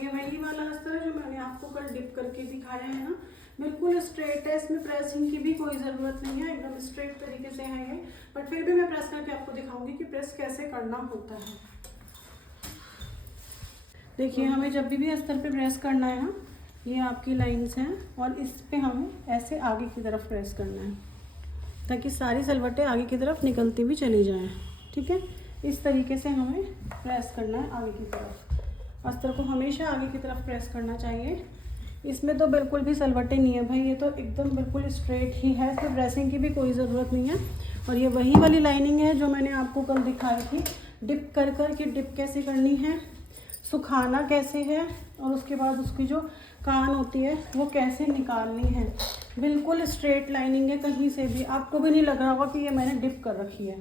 ये वही वाला अस्तर है जो मैंने आपको कल डिप करके दिखाया है ना, बिल्कुल स्ट्रेट है, इसमें प्रेसिंग की भी कोई ज़रूरत नहीं है, एकदम स्ट्रेट तरीके से है ये। बट फिर भी मैं प्रेस करके आपको दिखाऊंगी कि प्रेस कैसे करना होता है। देखिए हमें जब भी अस्तर पे प्रेस करना है ना, ये आपकी लाइंस हैं और इस पे हमें ऐसे आगे की तरफ प्रेस करना है ताकि सारी सलवटें आगे की तरफ निकलती हुई चली जाएं। ठीक है, इस तरीके से हमें प्रेस करना है आगे की तरफ। अस्तर को हमेशा आगे की तरफ प्रेस करना चाहिए। इसमें तो बिल्कुल भी सलवटें नहीं है भाई, ये तो एकदम बिल्कुल स्ट्रेट ही है, इसमें प्रेसिंग की भी कोई ज़रूरत नहीं है। और ये वही वाली लाइनिंग है जो मैंने आपको कल दिखाई थी, डिप कर कर कि डिप कैसे करनी है, सुखाना कैसे है, और उसके बाद उसकी जो कान होती है वो कैसे निकालनी है। बिल्कुल स्ट्रेट लाइनिंग है, कहीं से भी आपको भी नहीं लग रहा होगा कि ये मैंने डिप कर रखी है।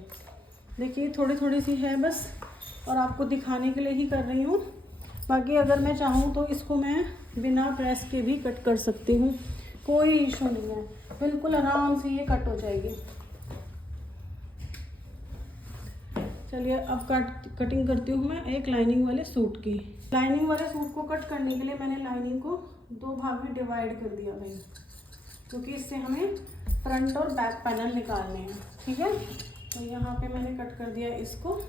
देखिए थोड़ी थोड़ी सी है बस, और आपको दिखाने के लिए ही कर रही हूँ। बाकी अगर मैं चाहूँ तो इसको मैं बिना प्रेस के भी कट कर सकती हूँ, कोई इशू नहीं है, बिल्कुल आराम से ये कट हो जाएगी। चलिए अब कटिंग करती हूँ मैं एक लाइनिंग वाले सूट की। लाइनिंग वाले सूट को कट करने के लिए मैंने लाइनिंग को 2 भाग में डिवाइड कर दिया भाई, क्योंकि इससे हमें फ्रंट और बैक पैनल निकालने हैं। ठीक है, तो यहाँ पे मैंने कट कर दिया इसको।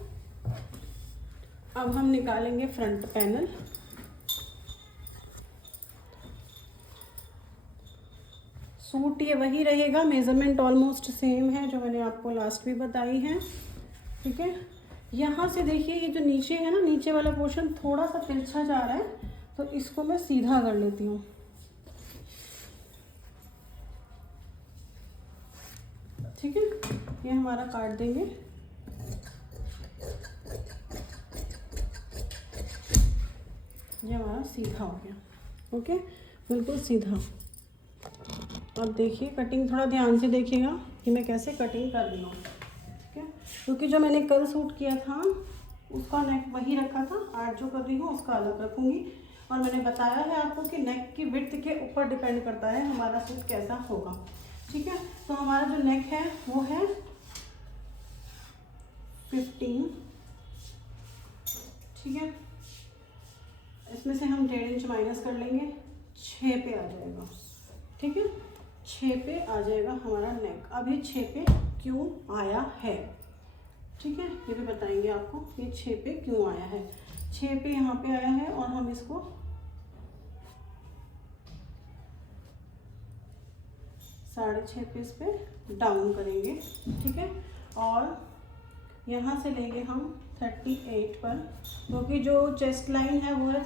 अब हम निकालेंगे फ्रंट पैनल। सूट ये वही रहेगा, मेज़रमेंट ऑलमोस्ट सेम है जो मैंने आपको लास्ट भी बताई है। ठीक है, यहाँ से देखिए ये जो नीचे है ना, नीचे वाला पोर्शन थोड़ा सा तिरछा जा रहा है, तो इसको मैं सीधा कर लेती हूँ। ठीक है, ये हमारा काट देंगे। ये हमारा सीधा हो गया। ओके, बिल्कुल सीधा। अब देखिए कटिंग थोड़ा ध्यान से देखिएगा कि मैं कैसे कटिंग कर रही हूँ। ठीक है, क्योंकि जो मैंने कल सूट किया था उसका नेक वही रखा था, आज जो कर रही हूँ उसका अलग रखूँगी। और मैंने बताया है आपको कि नेक की विड्थ के ऊपर डिपेंड करता है हमारा सूट कैसा होगा। ठीक है, तो हमारा जो नेक है वो है 15। ठीक है, इसमें से हम 1.5 इंच माइनस कर लेंगे, 6 पे आ जाएगा। ठीक है, 6 पे आ जाएगा हमारा नेक। अब ये 6 पे क्यों आया है, ठीक है, ये भी बताएंगे आपको ये 6 पे क्यों आया है। 6 पे यहाँ पे आया है और हम इसको 6.5 पे इस पे डाउन करेंगे। ठीक है, और यहाँ से लेंगे हम 38 पर, क्योंकि जो चेस्ट लाइन है वो है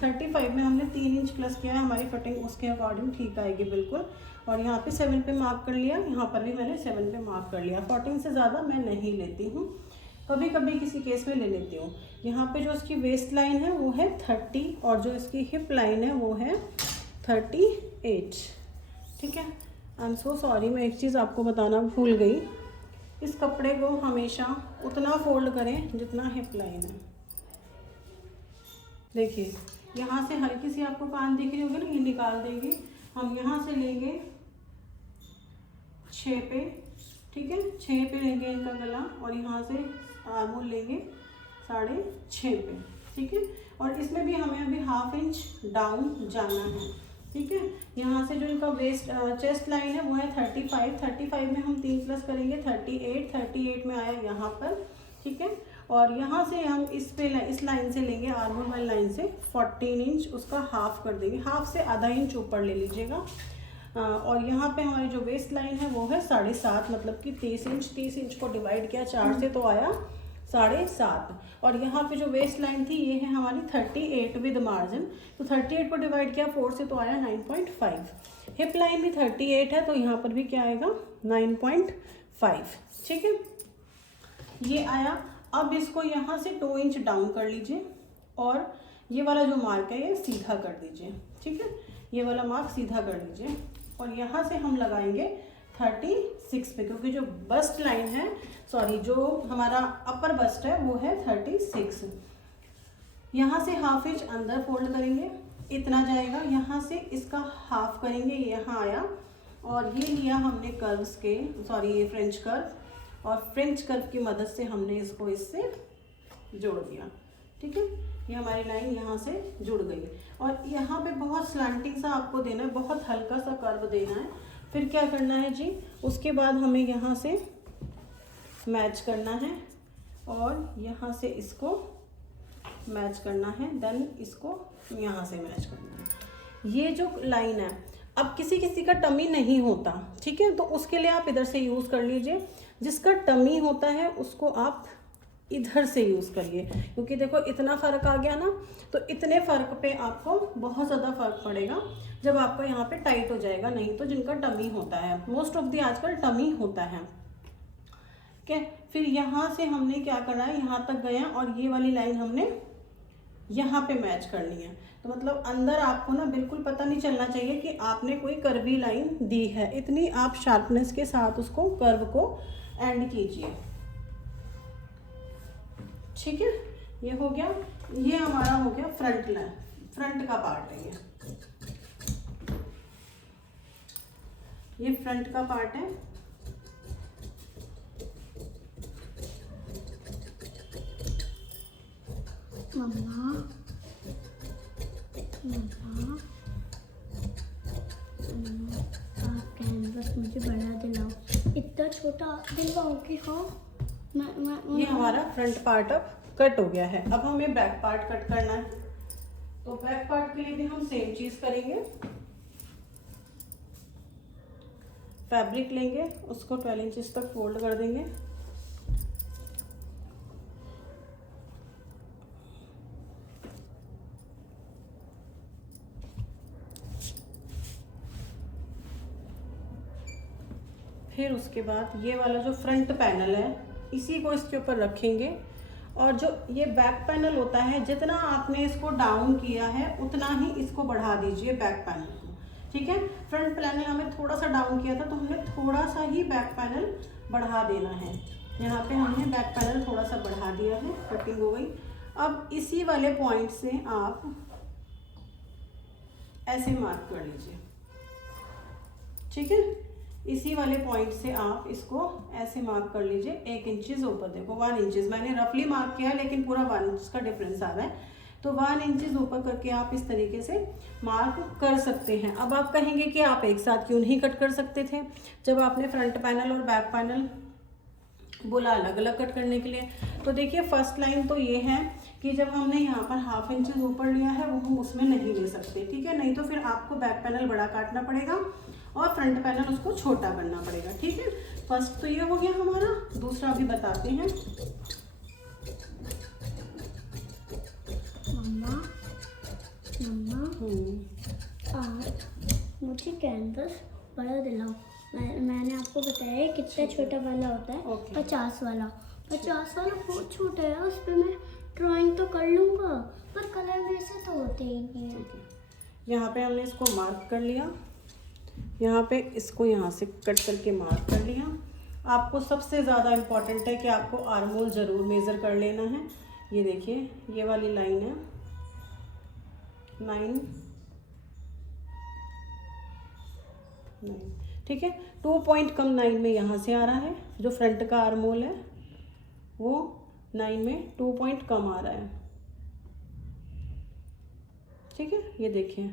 35 में हमने 3 इंच प्लस किया है, हमारी कटिंग उसके अकॉर्डिंग ठीक आएगी बिल्कुल। और यहाँ पे 7 पे मार्क कर लिया, यहाँ पर भी मैंने 7 पे मार्क कर लिया। 14 से ज़्यादा मैं नहीं लेती हूँ, कभी कभी किसी केस में ले लेती हूँ। यहाँ पे जो इसकी वेस्ट लाइन है वो है 30 और जो इसकी हिप लाइन है वो है 38। ठीक है, आई एम सो सॉरी, मैं एक चीज़ आपको बताना भूल गई। इस कपड़े को हमेशा उतना फोल्ड करें जितना हिप लाइन है। देखिए यहाँ से हल्की सी आपको कान दिख रही होगी ना, ये निकाल देंगे हम। यहाँ से लेंगे 6 पे, ठीक है, 6 पे लेंगे इनका गला, और यहाँ से आर्मोल लेंगे 6.5 पे। ठीक है, और इसमें भी हमें अभी 1/2 इंच डाउन जाना है। ठीक है, यहाँ से जो इनका वेस्ट चेस्ट लाइन है वो है 35 में हम 3 प्लस करेंगे 38 में आया यहाँ पर। ठीक है, और यहाँ से हम इस लाइन से लेंगे, आर्मोल वाली लाइन से 14 इंच, उसका हाफ कर देंगे, हाफ से आधा इंच ऊपर ले लीजिएगा। और यहाँ पे हमारी जो वेस्ट लाइन है वो है 7.5, मतलब कि 30 इंच को डिवाइड किया 4 से तो आया 7.5। और यहाँ पे जो वेस्ट लाइन थी ये है हमारी 38 विद मार्जिन, तो 38 को डिवाइड किया 4 से तो आया 9.5। हिप लाइन भी 38 है तो यहाँ पर भी क्या आएगा 9.5। ठीक है, ये आया। अब इसको यहाँ से 2 इंच डाउन कर लीजिए और ये वाला जो मार्क है ये सीधा कर दीजिए। ठीक है, ये वाला मार्क सीधा कर लीजिए और यहाँ से हम लगाएंगे 36 पे, क्योंकि जो बस्ट लाइन है, सॉरी, जो हमारा अपर बस्ट है वो है 36। यहाँ से 1/2 इंच अंदर फोल्ड करेंगे, इतना जाएगा। यहाँ से इसका हाफ करेंगे, यहाँ आया, और ये लिया हमने कर्व्स के, सॉरी ये फ्रेंच कर्व, और फ्रेंच कर्व की मदद से हमने इसको इससे जोड़ दिया। ठीक है, ये हमारी लाइन यहाँ से जुड़ गई। और यहाँ पे बहुत स्लैंटिंग सा आपको देना है, बहुत हल्का सा कर्व देना है। फिर क्या करना है जी, उसके बाद हमें यहाँ से मैच करना है और यहाँ से इसको मैच करना है, देन इसको यहाँ से मैच करना है। ये जो लाइन है, अब किसी किसी का टमी नहीं होता, ठीक है, तो उसके लिए आप इधर से यूज़ कर लीजिए। जिसका टमी होता है उसको आप इधर से यूज़ करिए, क्योंकि देखो इतना फ़र्क आ गया ना, तो इतने फ़र्क पे आपको बहुत ज़्यादा फ़र्क पड़ेगा जब आपका यहाँ पे टाइट हो जाएगा। नहीं तो जिनका टमी होता है, मोस्ट ऑफ दी आजकल टमी होता है, ठीक है। फिर यहाँ से हमने क्या करना है, यहाँ तक गए और ये वाली लाइन हमने यहाँ पे मैच करनी है। तो मतलब अंदर आपको ना बिल्कुल पता नहीं चलना चाहिए कि आपने कोई कर्वी लाइन दी है, इतनी आप शार्पनेस के साथ उसको कर्व को एंड कीजिए, ठीक है। ये हो गया, ये हमारा हो गया फ्रंट लाइन, फ्रंट का पार्ट है ये फ्रंट का पार्ट है। मम्मा आप कैनवस मुझे बड़ा दिलाओ, इतना छोटा दिलवाओगे? हाँ, मैं ये हमारा फ्रंट पार्ट अब कट हो गया है। अब हमें बैक पार्ट कट करना है, तो बैक पार्ट के लिए भी हम सेम चीज करेंगे। फैब्रिक लेंगे, उसको 12 इंचेस तक फोल्ड कर देंगे। फिर उसके बाद ये वाला जो फ्रंट पैनल है, इसी को इसके ऊपर रखेंगे। और जो ये बैक पैनल होता है, जितना आपने इसको डाउन किया है उतना ही इसको बढ़ा दीजिए बैक पैनल को, ठीक है। फ्रंट पैनल हमें थोड़ा सा डाउन किया था, तो हमने थोड़ा सा ही बैक पैनल बढ़ा देना है। यहाँ पे हमने बैक पैनल थोड़ा सा बढ़ा दिया है, कटिंग हो गई। अब इसी वाले पॉइंट से आप ऐसे मार्क कर लीजिए, ठीक है। इसी वाले पॉइंट से आप इसको ऐसे मार्क कर लीजिए 1 इंचेस ऊपर। देखो 1 इंचेस मैंने रफली मार्क किया, लेकिन पूरा 1 इंच का डिफरेंस आ रहा है, तो 1 इंचेस ऊपर करके आप इस तरीके से मार्क कर सकते हैं। अब आप कहेंगे कि आप एक साथ क्यों नहीं कट कर सकते थे, जब आपने फ्रंट पैनल और बैक पैनल बोला अलग अलग कट करने के लिए। तो देखिए फर्स्ट लाइन तो ये है कि जब हमने यहाँ पर 1/2 इंच ऊपर लिया है, वो हम उसमें नहीं ले सकते, ठीक है। नहीं तो फिर आपको बैक पैनल बड़ा काटना पड़ेगा और फ्रंट पैनल उसको छोटा करना पड़ेगा, ठीक है। फर्स्ट तो ये हो गया हमारा, दूसरा भी बताते हैं। मम्मा आप मुझे कैनवस बड़ा दिलाओ। मैंने आपको बताया है कितना छोटा वाला होता है, 50 वाला। 50 वाला बहुत छोटा है, उस पर मैं ड्राइंग तो कर लूँगा, पर कलर मेरे से तो होते ही नहीं है। यहाँ पे हमने इसको मार्क कर लिया, यहाँ पे इसको यहाँ से कट करके मार्क कर लिया। आपको सबसे ज़्यादा इम्पॉर्टेंट है कि आपको आर्म होल ज़रूर मेज़र कर लेना है। ये देखिए ये वाली लाइन है 9, ठीक है। 2 पॉइंट कम 9 में यहाँ से आ रहा है, जो फ्रंट का आर्म होल है वो 9 में 2 पॉइंट कम आ रहा है, ठीक है। ये देखिए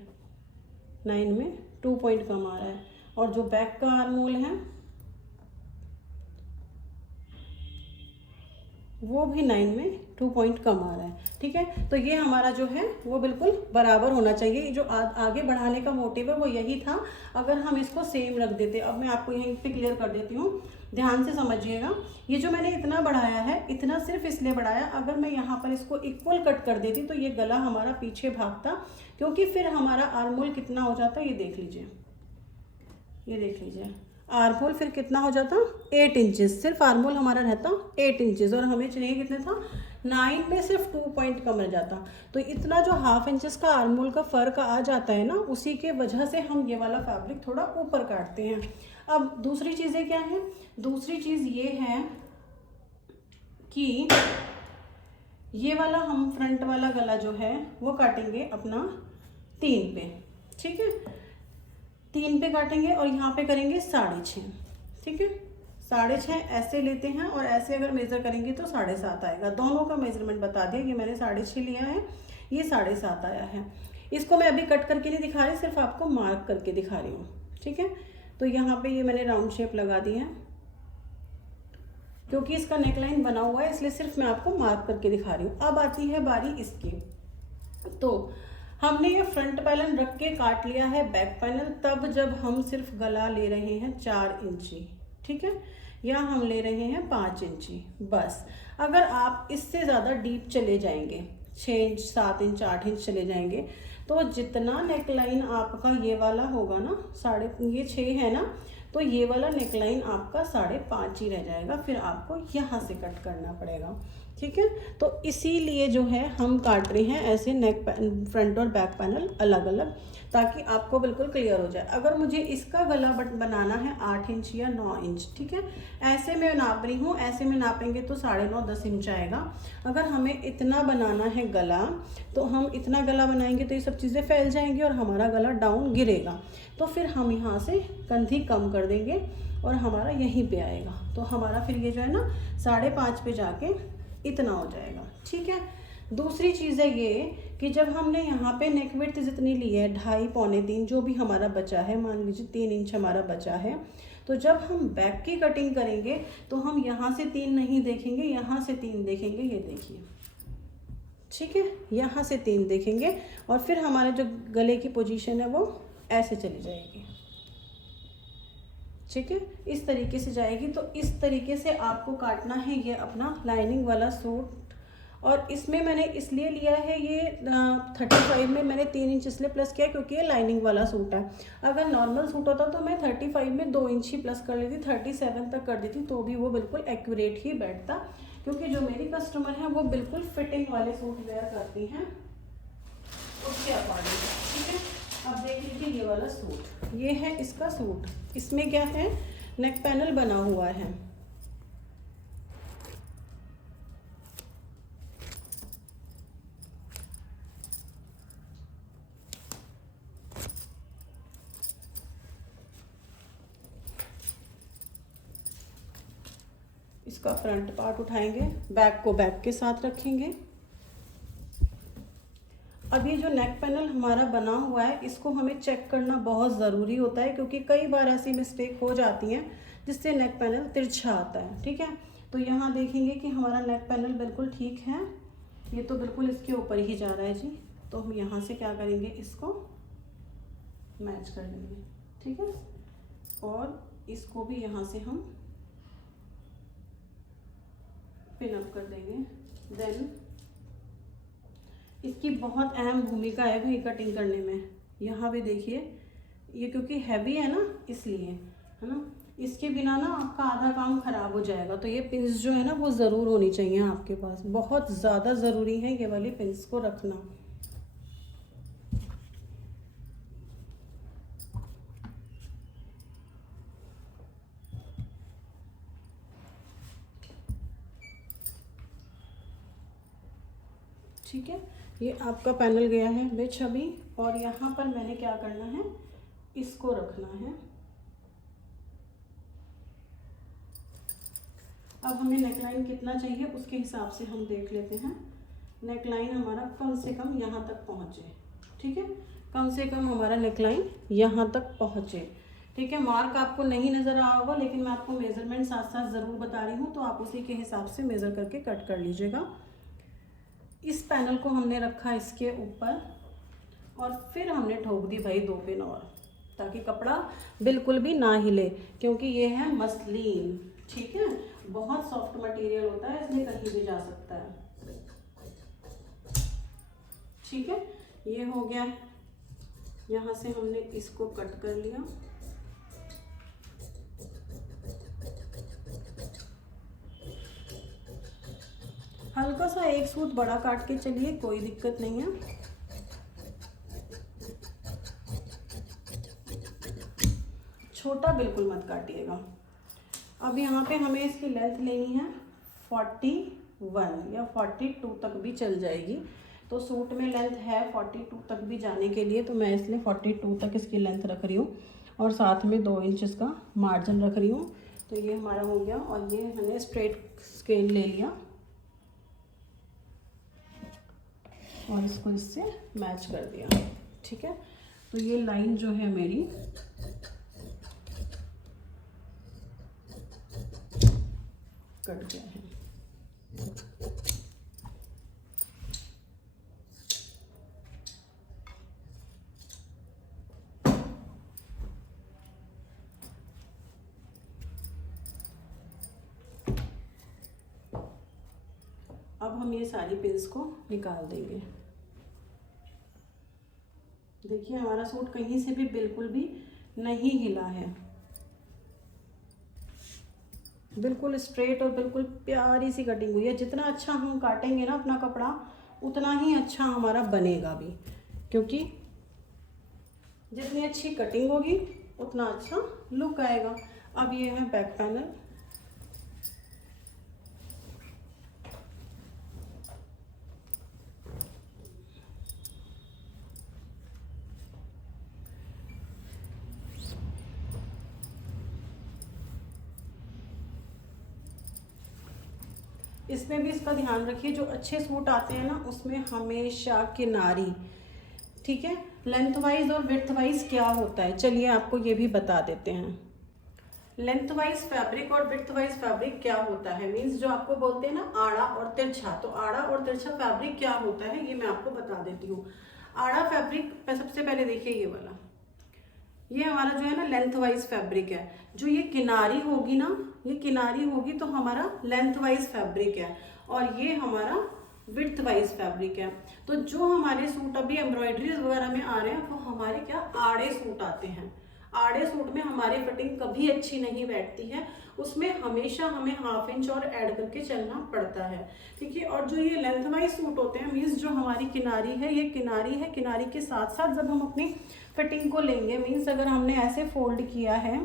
9 में 2 पॉइंट कम आ रहा है, और जो बैक का आर्म होल है वो भी 9 में 2 पॉइंट कम आ रहा है, ठीक है। तो ये हमारा जो है वो बिल्कुल बराबर होना चाहिए। जो आगे बढ़ाने का मोटिव है वो यही था। अगर हम इसको सेम रख देते, अब मैं आपको यहीं पे क्लियर कर देती हूँ, ध्यान से समझिएगा। ये जो मैंने इतना बढ़ाया है, इतना सिर्फ इसलिए बढ़ाया, अगर मैं यहाँ पर इसको इक्वल कट कर देती तो ये गला हमारा पीछे भागता, क्योंकि फिर हमारा आर्म होल कितना हो जाता है, ये देख लीजिए, ये देख लीजिए आर्म होल फिर कितना हो जाता, 8 इंचेस। सिर्फ आर्म होल हमारा रहता 8 इंचेस, और हमें चाहिए कितने था, 9 में सिर्फ 2 पॉइंट कम रह जाता। तो इतना जो 1/2 इंचेस का आर्म होल का फ़र्क आ जाता है ना, उसी के वजह से हम ये वाला फैब्रिक थोड़ा ऊपर काटते हैं। अब दूसरी चीज़ें क्या हैं, दूसरी चीज़ ये है कि ये वाला हम फ्रंट वाला गला जो है वो काटेंगे अपना 3 पे, ठीक है। 3 पे काटेंगे और यहाँ पे करेंगे 6.5, ठीक है, 6.5 ऐसे लेते हैं और ऐसे अगर मेज़र करेंगे तो 7.5 आएगा। दोनों का मेजरमेंट बता दिया, ये मैंने 6.5 लिया है, ये 7.5 आया है। इसको मैं अभी कट करके नहीं दिखा रही, सिर्फ आपको मार्क करके दिखा रही हूँ, ठीक है। तो यहाँ पे ये मैंने राउंड शेप लगा दी है, क्योंकि इसका नेकलाइन बना हुआ है इसलिए सिर्फ मैं आपको मार्क करके दिखा रही हूँ। अब आती है बारी इसकी। तो हमने ये फ्रंट पैनल रख के काट लिया है बैक पैनल, तब जब हम सिर्फ गला ले रहे हैं 4 इंची, ठीक है, या हम ले रहे हैं 5 इंची बस। अगर आप इससे ज़्यादा डीप चले जाएंगे, 6 इंच 7 इंच 8 इंच चले जाएंगे, तो जितना नेकलाइन आपका ये वाला होगा ना, ये 6 है ना, तो ये वाला नेकलाइन आपका 5.5 ही रह जाएगा, फिर आपको यहाँ से कट करना पड़ेगा, ठीक है। तो इसीलिए जो है हम काट रहे हैं ऐसे फ्रंट और बैक पैनल अलग अलग, ताकि आपको बिल्कुल क्लियर हो जाए। अगर मुझे इसका गला बनाना है 8 इंच या 9 इंच, ठीक है, ऐसे मैं नाप रही हूँ, ऐसे में नापेंगे तो 9.5 10 इंच आएगा। अगर हमें इतना बनाना है गला, तो हम इतना गला बनाएंगे तो ये सब चीज़ें फैल जाएंगी और हमारा गला डाउन गिरेगा। तो फिर हम यहाँ से कंधी कम कर देंगे और हमारा यहीं पे आएगा, तो हमारा फिर ये जो है ना 5.5 पे जाके इतना हो जाएगा, ठीक है। दूसरी चीज़ है ये कि जब हमने यहाँ पे नेक विड्थ जितनी ली है, 2.5 पौने 3 जो भी हमारा बचा है, मान लीजिए 3 इंच हमारा बचा है, तो जब हम बैक की कटिंग करेंगे तो हम यहाँ से 3 नहीं देखेंगे, यहाँ से 3 देखेंगे, ये देखिए, ठीक है, यहाँ से 3 देखेंगे और फिर हमारे जो गले की पोजीशन है वो ऐसे चली जाएगी, ठीक है, इस तरीके से जाएगी। तो इस तरीके से आपको काटना है ये अपना लाइनिंग वाला सूट। और इसमें मैंने इसलिए लिया है ये 35 में मैंने 3 इंच इसलिए प्लस किया क्योंकि ये लाइनिंग वाला सूट है। अगर नॉर्मल सूट होता तो मैं 35 में 2 इंच ही प्लस कर लेती, 37 तक कर देती, तो भी वो बिल्कुल एक्यूरेट ही बैठता, क्योंकि जो मेरी कस्टमर है वो बिल्कुल फिटिंग वाले सूट वेयर करती हैं उसके अकॉर्डिंग, ठीक है। अब देख लीजिए ये वाला सूट, ये है इसका सूट, इसमें क्या है, नेक पैनल बना हुआ है, इसका फ्रंट पार्ट उठाएंगे, बैक को बैक के साथ रखेंगे। अब ये जो नेक पैनल हमारा बना हुआ है इसको हमें चेक करना बहुत ज़रूरी होता है, क्योंकि कई बार ऐसी मिस्टेक हो जाती हैं जिससे नेक पैनल तिरछा आता है, ठीक है। तो यहाँ देखेंगे कि हमारा नेक पैनल बिल्कुल ठीक है, ये तो बिल्कुल इसके ऊपर ही जा रहा है जी, तो हम यहाँ से क्या करेंगे, इसको मैच कर लेंगे, ठीक है, और इसको भी यहाँ से हम पिन अप कर देंगे। देन इसकी बहुत अहम भूमिका है भाई कटिंग करने में। यहाँ पे देखिए ये क्योंकि हैवी है ना इसलिए, है ना, इसके बिना ना आपका आधा काम खराब हो जाएगा। तो ये पिंस जो है ना वो ज़रूर होनी चाहिए आपके पास, बहुत ज़्यादा ज़रूरी है ये वाली पिंस को रखना। ठीक है, ये आपका पैनल गया है बिच अभी, और यहाँ पर मैंने क्या करना है, इसको रखना है। अब हमें नेकलाइन कितना चाहिए उसके हिसाब से हम देख लेते हैं। नेकलाइन हमारा कम से कम यहाँ तक पहुँचे, ठीक है, कम से कम हमारा नेकलाइन यहाँ तक पहुँचे, ठीक है। मार्क आपको नहीं नज़र आ होगा, लेकिन मैं आपको मेज़रमेंट साथ साथ ज़रूर बता रही हूँ, तो आप उसी के हिसाब से मेज़र करके कट कर लीजिएगा। इस पैनल को हमने रखा इसके ऊपर और फिर हमने ठोक दी भाई 2 पिन और, ताकि कपड़ा बिल्कुल भी ना हिले, क्योंकि ये है मसलिन, ठीक है, बहुत सॉफ्ट मटेरियल होता है, इसमें कहीं भी जा सकता है, ठीक है। ये हो गया, यहाँ से हमने इसको कट कर लिया। हल्का सा एक सूत बड़ा काट के चलिए, कोई दिक्कत नहीं है। छोटा बिल्कुल मत काटिएगा। अब यहाँ पे हमें इसकी लेंथ लेनी है 41 या 42 तक भी चल जाएगी। तो सूट में लेंथ है 42 तक भी जाने के लिए, तो मैं इसलिए 42 तक इसकी लेंथ रख रही हूँ और साथ में 2 इंच इसका मार्जिन रख रही हूँ। तो ये हमारा हो गया और ये मैंने स्ट्रेट स्केल ले लिया और इसको इससे मैच कर दिया। ठीक है, तो ये लाइन जो है मेरी कट गया है। अब हम ये सारी पिंस को निकाल देंगे। देखिए हमारा सूट कहीं से भी बिल्कुल भी नहीं हिला है, बिल्कुल स्ट्रेट और बिल्कुल प्यारी सी कटिंग हुई है। जितना अच्छा हम काटेंगे ना अपना कपड़ा उतना ही अच्छा हमारा बनेगा भी, क्योंकि जितनी अच्छी कटिंग होगी उतना अच्छा लुक आएगा। अब ये है बैक पैनल। इसमें भी इसका ध्यान रखिए, जो अच्छे सूट आते हैं ना उसमें हमेशा किनारी, ठीक है, लेंथ वाइज और विड्थ वाइज क्या होता है चलिए आपको ये भी बता देते हैं। लेंथ वाइज फैब्रिक और विड्थ वाइज फैब्रिक क्या होता है, मीन्स जो आपको बोलते हैं ना आड़ा और तिरछा, तो आड़ा और तिरछा फैब्रिक क्या होता है ये मैं आपको बता देती हूँ। आड़ा फैब्रिक सबसे पहले देखिए ये वाला, ये हमारा जो है ना लेंथ वाइज फैब्रिक है। जो ये किनारी होगी ना, ये किनारी होगी तो हमारा लेंथ वाइज फैब्रिक है, और ये हमारा विड्थ वाइज फैब्रिक है। तो जो हमारे सूट अभी एम्ब्रॉयडरीज वगैरह में आ रहे हैं वो हमारे क्या आड़े सूट आते हैं। आड़े सूट में हमारी फिटिंग कभी अच्छी नहीं बैठती है, उसमें हमेशा हमें 1/2 इंच और ऐड करके चलना पड़ता है, ठीक है। और जो ये लेंथ वाइज सूट होते हैं, मीन्स जो हमारी किनारी है ये किनारी है, किनारी के साथ साथ जब हम अपनी फिटिंग को लेंगे, मीन्स अगर हमने ऐसे फोल्ड किया है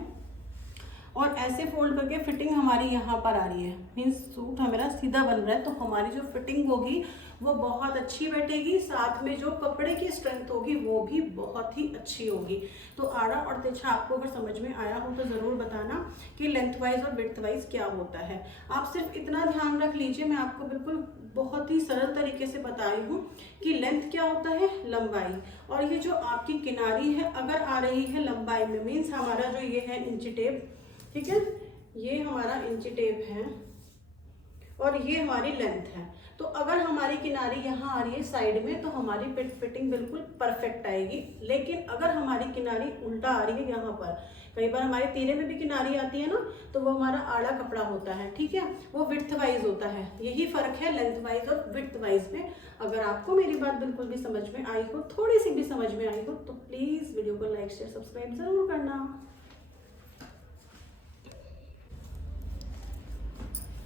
और ऐसे फोल्ड करके फिटिंग हमारी यहाँ पर आ रही है, मीन्स सूट हमारा सीधा बन रहा है, तो हमारी जो फिटिंग होगी वो बहुत अच्छी बैठेगी, साथ में जो कपड़े की स्ट्रेंथ होगी वो भी बहुत ही अच्छी होगी। तो आड़ा और तिरछा आपको अगर समझ में आया हो तो ज़रूर बताना कि लेंथ वाइज और विड्थ वाइज क्या होता है। आप सिर्फ इतना ध्यान रख लीजिए, मैं आपको बिल्कुल बहुत ही सरल तरीके से बता रही हूँ कि लेंथ क्या होता है, लंबाई, और ये जो आपकी किनारी है अगर आ रही है लंबाई में, मीन्स हमारा जो ये है इंची टेप, ठीक है, ये हमारा इंची टेप है और ये हमारी लेंथ है। तो अगर हमारी किनारी यहाँ आ रही है साइड में तो हमारी फिटिंग बिल्कुल परफेक्ट आएगी। लेकिन अगर हमारी किनारी उल्टा आ रही है यहाँ पर, कई बार हमारे तीरे में भी किनारी आती है ना, तो वो हमारा आड़ा कपड़ा होता है, ठीक है, वो विड्थ वाइज होता है। यही फर्क है लेंथ वाइज और विड्थ वाइज में। अगर आपको मेरी बात बिल्कुल भी समझ में आई हो, थोड़ी सी भी समझ में आई हो, तो प्लीज़ वीडियो को लाइक शेयर सब्सक्राइब ज़रूर करना।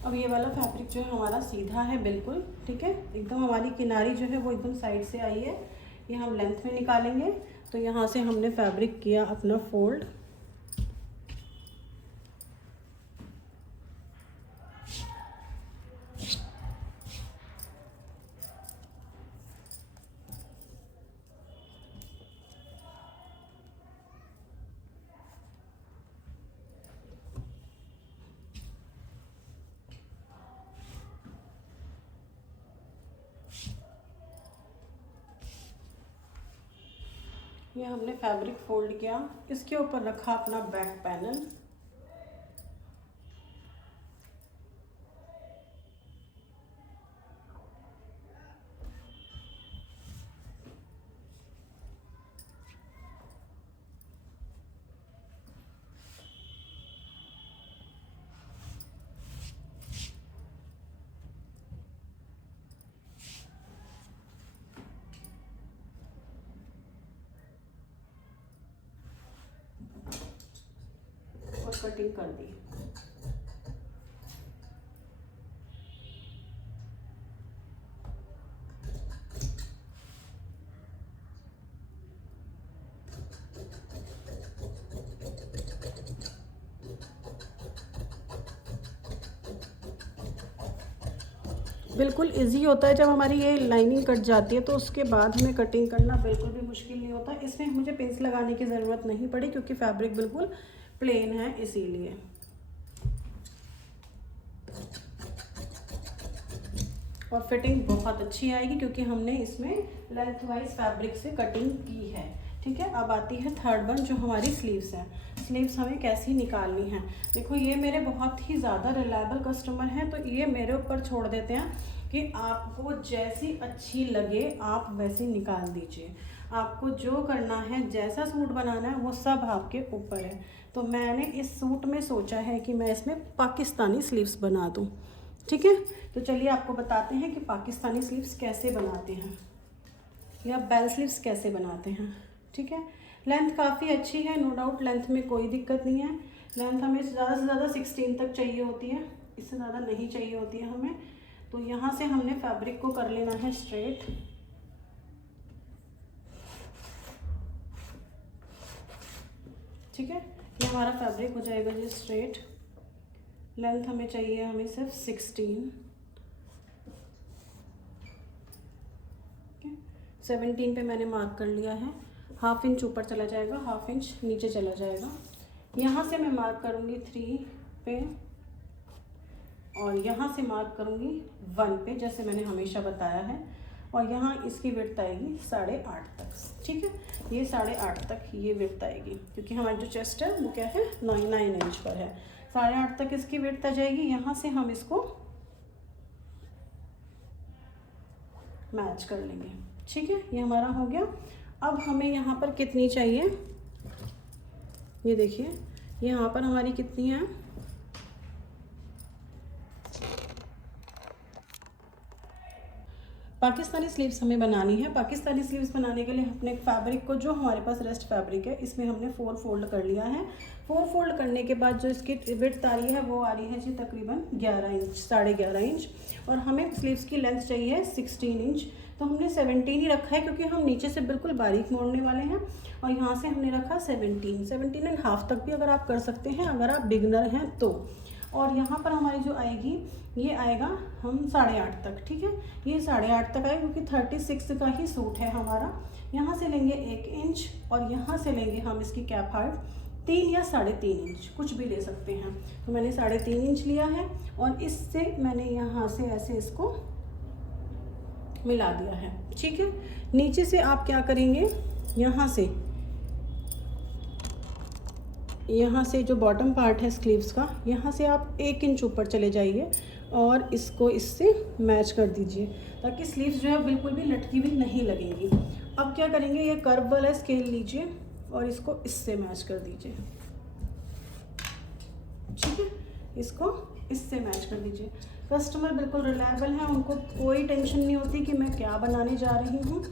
अब ये वाला फैब्रिक जो है हमारा सीधा है बिल्कुल, ठीक है, एकदम हमारी किनारी जो है वो एकदम साइड से आई है। ये हम लेंथ में निकालेंगे, तो यहाँ से हमने फैब्रिक किया अपना फोल्ड, ये हमने फैब्रिक फोल्ड किया, इसके ऊपर रखा अपना बैक पैनल, कटिंग कर दी। बिल्कुल इजी होता है जब हमारी ये लाइनिंग कट जाती है, तो उसके बाद हमें कटिंग करना बिल्कुल भी मुश्किल नहीं होता। इसमें मुझे पिंस लगाने की ज़रूरत नहीं पड़ी क्योंकि फैब्रिक बिल्कुल प्लेन है इसीलिए। और फिटिंग बहुत अच्छी आएगी क्योंकि हमने इसमें लेंथ वाइज फैब्रिक से कटिंग की है। ठीक है, अब आती है थर्ड वन जो हमारी स्लीव्स है। स्लीव्स हमें कैसी निकालनी है। देखो ये मेरे बहुत ही ज़्यादा रिलायबल कस्टमर हैं, तो ये मेरे ऊपर छोड़ देते हैं कि आपको जैसी अच्छी लगे आप वैसी निकाल दीजिए। आपको जो करना है, जैसा सूट बनाना है, वो सब आपके ऊपर है। तो मैंने इस सूट में सोचा है कि मैं इसमें पाकिस्तानी स्लीव्स बना दूँ। ठीक है, तो चलिए आपको बताते हैं कि पाकिस्तानी स्लीव्स कैसे बनाते हैं या बेल स्लीव्स कैसे बनाते हैं। ठीक है, लेंथ काफ़ी अच्छी है, नो डाउट लेंथ में कोई दिक्कत नहीं है। लेंथ हमें ज़्यादा से ज़्यादा 16 तक चाहिए होती है, इससे ज़्यादा नहीं चाहिए होती है हमें। तो यहाँ से हमने फैब्रिक को कर लेना है स्ट्रेट। ठीक है, ये हमारा फैब्रिक हो जाएगा जी स्ट्रेट। लेंथ हमें चाहिए हमें सिर्फ 16। 17 पे मैंने मार्क कर लिया है। हाफ इंच ऊपर चला जाएगा, हाफ इंच नीचे चला जाएगा। यहाँ से मैं मार्क करूँगी 3 पे और यहाँ से मार्क करूँगी 1 पे, जैसे मैंने हमेशा बताया है। और यहाँ इसकी विड्थ आएगी 8.5 तक। ठीक है, ये 8.5 तक ये विड्थ आएगी क्योंकि हमारी जो चेस्ट है वो क्या है 9 इंच पर है। 8.5 तक इसकी विड्थ आ जाएगी। यहाँ से हम इसको मैच कर लेंगे। ठीक है, ये हमारा हो गया। अब हमें यहाँ पर कितनी चाहिए, ये देखिए यहाँ पर हमारी कितनी है, पाकिस्तानी स्लीव्स हमें बनानी है। पाकिस्तानी स्लीव्स बनाने के लिए अपने फैब्रिक को, जो हमारे पास रेस्ट फैब्रिक है, इसमें हमने 4 फोल्ड कर लिया है। 4 फोल्ड करने के बाद जो इसकी विड्थ आ रही है वो आ रही है जी तकरीबन 11 इंच, 11.5 इंच। और हमें स्लीव्स की लेंथ चाहिए 16 इंच। तो हमने 17 ही रखा है क्योंकि हम नीचे से बिल्कुल बारीक मोड़ने वाले हैं। और यहाँ से हमने रखा 17.5 तक भी अगर आप कर सकते हैं, अगर आप बिगनर हैं तो। और यहाँ पर हमारी जो आएगी ये आएगा हम 8.5 तक। ठीक है, ये 8.5 तक आएगा क्योंकि 36 का ही सूट है हमारा। यहाँ से लेंगे 1 इंच और यहाँ से लेंगे हम इसकी कैप हाइट 3 या 3.5 इंच, कुछ भी ले सकते हैं। तो मैंने 3.5 इंच लिया है और इससे मैंने यहाँ से ऐसे इसको मिला दिया है। ठीक है, नीचे से आप क्या करेंगे, यहाँ से जो बॉटम पार्ट है स्लीव्स का, यहाँ से आप 1 इंच ऊपर चले जाइए और इसको इससे मैच कर दीजिए ताकि स्लीव्स जो है बिल्कुल भी लटकी हुई नहीं लगेंगी। अब क्या करेंगे, ये कर्व वाला स्केल लीजिए और इसको इससे मैच कर दीजिए। ठीक है, इसको इससे मैच कर दीजिए। कस्टमर बिल्कुल रिलायबल है, उनको कोई टेंशन नहीं होती कि मैं क्या बनाने जा रही हूँ।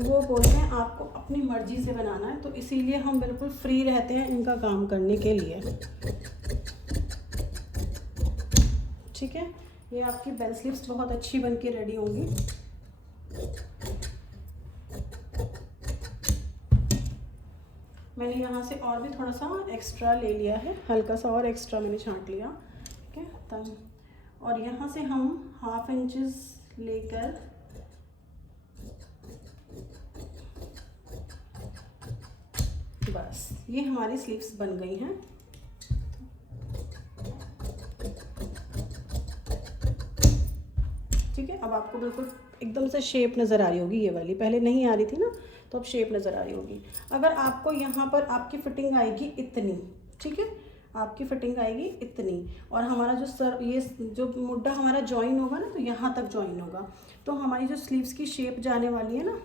वो बोलते हैं आपको अपनी मर्जी से बनाना है, तो इसीलिए हम बिल्कुल फ्री रहते हैं इनका काम करने के लिए। ठीक है, ये आपकी बेल स्लीव्स बहुत अच्छी बन के रेडी होंगी। मैंने यहाँ से और भी थोड़ा सा एक्स्ट्रा ले लिया है, हल्का सा और एक्स्ट्रा मैंने छांट लिया। ठीक है, तब और यहाँ से हम हाफ इंचेस लेकर बस ये हमारी स्लीव्स बन गई हैं। ठीक है, अब आपको बिल्कुल एकदम से शेप नज़र आ रही होगी, ये वाली पहले नहीं आ रही थी ना, तो अब शेप नज़र आ रही होगी। अगर आपको यहाँ पर आपकी फिटिंग आएगी इतनी, ठीक है, आपकी फिटिंग आएगी इतनी, और हमारा जो सर ये जो मुड्ढा हमारा जॉइन होगा ना, तो यहाँ तक जॉइन होगा, तो हमारी जो स्लीव्स की शेप जाने वाली है ना,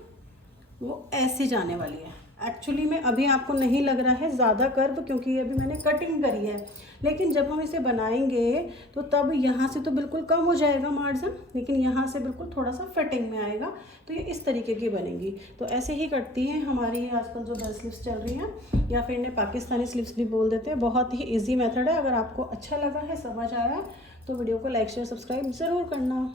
वो ऐसे जाने वाली है। एक्चुअली में अभी आपको नहीं लग रहा है ज़्यादा कर्व क्योंकि ये अभी मैंने कटिंग करी है, लेकिन जब हम इसे बनाएंगे तो तब यहाँ से तो बिल्कुल कम हो जाएगा मार्जिन, लेकिन यहाँ से बिल्कुल थोड़ा सा फिटिंग में आएगा, तो ये इस तरीके की बनेगी। तो ऐसे ही कटती हैं हमारी आजकल जो बेल स्लीव्स चल रही हैं, या फिर इन्हें पाकिस्तानी स्लीव्स भी बोल देते हैं। बहुत ही ईजी मेथड है। अगर आपको अच्छा लगा है, समझ आया, तो वीडियो को लाइक शेयर सब्सक्राइब ज़रूर करना।